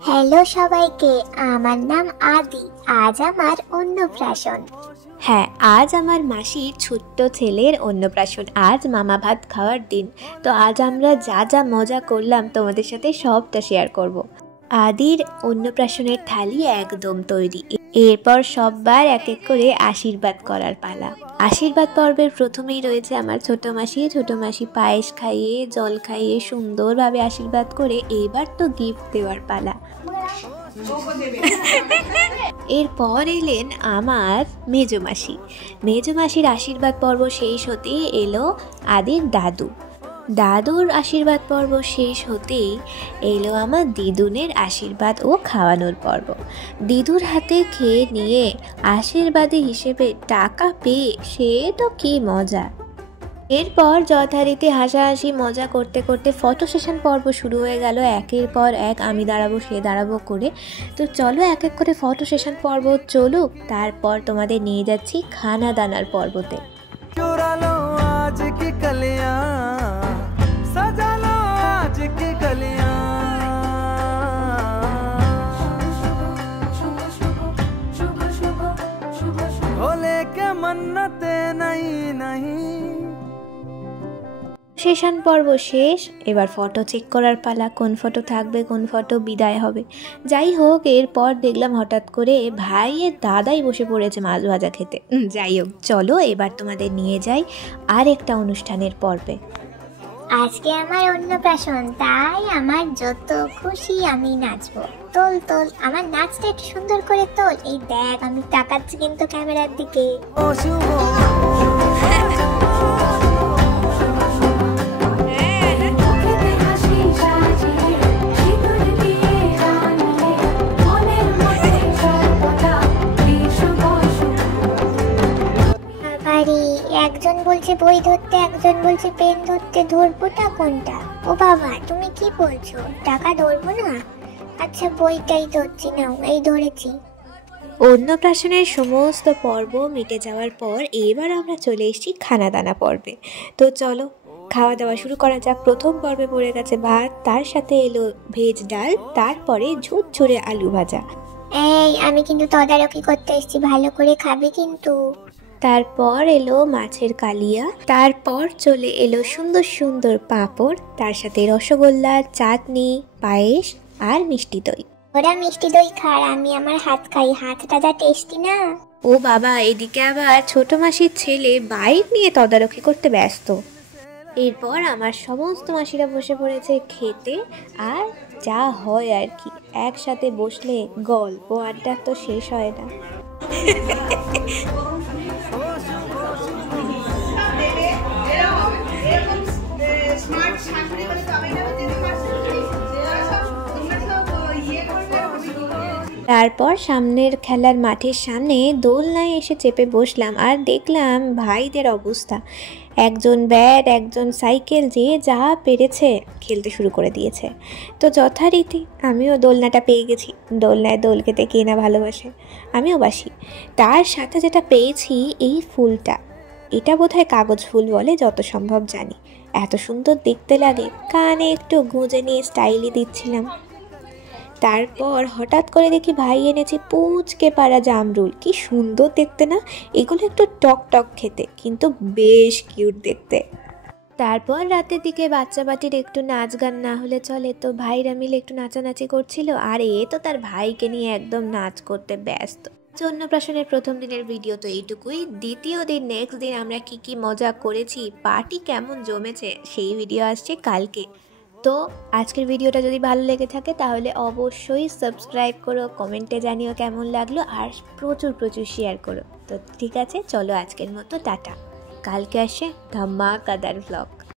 Hello সবাইকে, আমার নাম আদি। আজ আমার অন্নপ্রাশন। হ্যাঁ, আজ আমার মাসির ছোট্ট ছেলের অন্নপ্রাশন। আজ মামা ভাত খাওয়ার দিন। তো আজ আমরা যা যা মজা করলাম তোমাদের সাথে সবটা শেয়ার করব। আদির অন্নপ্রাশনের থালি একদম তৈরি। এরপর সববার এক এক করে আশীর্বাদ করার পালা। আশীর্বাদ পর্বের প্রথমেই রয়েছে আমার ছোট মাসি। ছোট মাসি পায়েস খাইয়ে জল খাইয়ে সুন্দরভাবে আশীর্বাদ করে এবার তো গিফট দেওয়ার পালা। এরপর এলেন আমার মেজো মাসি। মেজো মাসির আশীর্বাদ পর্ব শেষ হতেই এলো আদির দাদু। দাদুর আশীর্বাদ পর্ব শেষ হতেই এলো আমার দিদুনের আশীর্বাদ ও খাওয়ানোর পর্ব। দিদুর হাতে খেয়ে নিয়ে আশীর্বাদী হিসেবে টাকা পেয়ে সে তো কি মজা। এরপর যথারীতি হাসাহাসি মজা করতে করতে ফটো সেশন পর্ব শুরু হয়ে গেল। একের পর এক আমি দাঁড়াবো সে দাঁড়াবো করে। তো চলো এক এক করে ফটো সেশন পর্ব চলুক, তারপর তোমাদের নিয়ে যাচ্ছি খানা দানার পর্বতে। সেশন পর্ব শেষ, এবার ফটো চেক করার পালা। কোন ফটো থাকবে, কোন ফটো বিদায় হবে। যাই হোক, এরপর দেখলাম হঠাৎ করে ভাইয়ের দাদাই বসে পড়েছে মাছ ভাজা খেতে। যাই হোক, চলো এবার তোমাদের নিয়ে যাই আর একটা অনুষ্ঠানের পর্বে। আজকে আমার অন্নপ্রাশন, তাই আমার যত খুশি আমি নাচবো। তোল তোল, আমার নাচটা একটু সুন্দর করে তোল। এই দেখ, আমি তাকাচ্ছি কিন্তু ক্যামেরার দিকে। একজন বলছে বই ধরতে, একজন বলছে পেন ধরতে। ধরবোটা কোনটা? ও বাবা, তুমি কি বলছো? টাকা ধরবো না? আচ্ছা, বইটাই ধরছি। নাও, এই ধরেছি। অন্নপ্রাশনের সমস্ত পর্ব মিটে যাওয়ার পর এবার আমরা চলে এসেছি খানা দানা পর্বে। তো চলো খাওয়া দাওয়া শুরু করা যাক। প্রথম পর্বে পড়ে গেছে ভাত, তার সাথে এলো ভেজ ডাল, তারপরে ঝুরঝুরে আলু ভাজা। এই, আমি কিন্তু তদারকি করতে এসেছি, ভালো করে খাবে কিন্তু। তারপর এলো মাছের কালিয়া, তারপর চলে এলো সুন্দর সুন্দর পাঁপড়, তার সাথে রসগোল্লা, চাটনি, পায়েস আর মিষ্টি দই। ওরা মিষ্টি দই খায়, আমি আমার হাত খাই। হাতটা যা টেস্টি না। ও বাবা, এদিকে আবার ছোট মাসির ছেলে বাইক নিয়ে তদারকি করতে ব্যস্ত। এরপর আমার সমস্ত মাসিরা বসে পড়েছে খেতে। আর যা হয় আর কি, একসাথে বসলে গল্প আড্ডা তো শেষ হয় না। তারপর সামনের খেলার মাঠের সামনে দোলনায় এসে চেপে বসলাম আর দেখলাম ভাইদের অবস্থা। একজন ব্যাট, একজন সাইকেল, যে যা পেরেছে খেলতে শুরু করে দিয়েছে। তো যথারীতি আমিও দোলনাটা পেয়ে গেছি। দোলনায় দোল খেতে কে না ভালোবাসে, আমিও বাসি। তার সাথে যেটা পেয়েছি এই ফুলটা, এটা বোধহয় কাগজ ফুল বলে যত সম্ভব জানি। এত সুন্দর দেখতে লাগে, কানে একটু গুঁজে নিয়ে স্টাইলই দিচ্ছিলাম। তারপর হঠাৎ করে দেখি ভাই এনেছে পুচকে পাড়া জামরুল। কি সুন্দর দেখতে না? এগুলো একটু টক টক খেতে, কিন্তু বেশ কিউট দেখতে। তারপর রাতের দিকে বাচ্চা বাটির একটু নাচ গান না হলে চলে, তো ভাইরা মিলে একটু নাচানাচি করছিল। আর এ তো তার ভাইকে নিয়ে একদম নাচ করতে ব্যস্ত। অন্নপ্রাশনের প্রথম দিনের ভিডিও তো এইটুকুই। দ্বিতীয় দিন, নেক্সট দিন আমরা কি মজা করেছি, পার্টি কেমন জমেছে, সেই ভিডিও আসছে কালকে। তো আজকের ভিডিওটা যদি ভালো লেগে থাকে তাহলে অবশ্যই সাবস্ক্রাইব করো, কমেন্টে জানিও কেমন লাগলো, আর প্রচুর প্রচুর শেয়ার করো। তো ঠিক আছে, চলো আজকের মতো টাটা। কালকে আসে ধামাকাদার ভ্লগ।